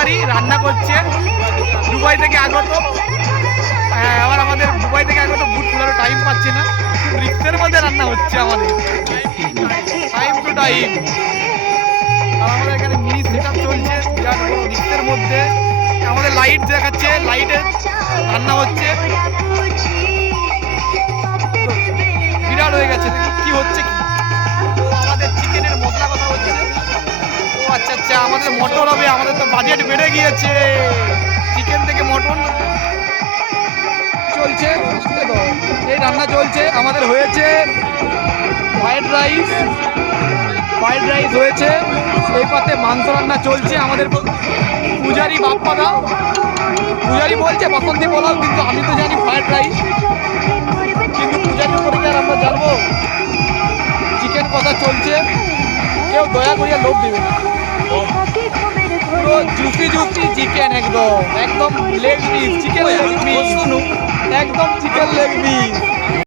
পূজারি রান্না করছে, দুবাই থেকে আগত। আবার আমাদের দুবাই থেকে আগত বুট খোলারও টাইম পাচ্ছে না, রিক্সের মধ্যে রান্না হচ্ছে আমাদের, টাইম টু টাইম। আর আমাদের এখানে মিনি সেট আপ চলছে বিরাট বড় রিক্সের মধ্যে। আমাদের লাইট দেখাচ্ছে, লাইটে রান্না হচ্ছে, বিরাট হয়ে গেছে। কি হচ্ছে কি, ও আমাদের চিকেনের মশলা কথা হচ্ছে। ও আচ্ছা আচ্ছা, আমাদের মটন হবে, আমাদের তো বাজেট বেড়ে গিয়েছে, চিকেন থেকে মটন চলছে। এই রান্না চলছে। আমাদের হয়েছে ফ্রাইড রাইস, ফ্রাইড রাইস হয়েছে, এই পাতে মাংস রান্না চলছে। আমাদের পূজারি বাপ্পাদা, পূজারি বলছে বাসন্তী পোলাও, কিন্তু আমি তো জানি ফ্রাইড রাইস, কিন্তু পূজারি করে কি আর আমরা জানবো। চিকেন কথা চলছে, কেউ দয়া করিয়া লোভ দেবে না। পুরো জুসি জুসি চিকেন, একদম একদম leg piece, chicken leg piece, একদম চিকেন লেগ পিস।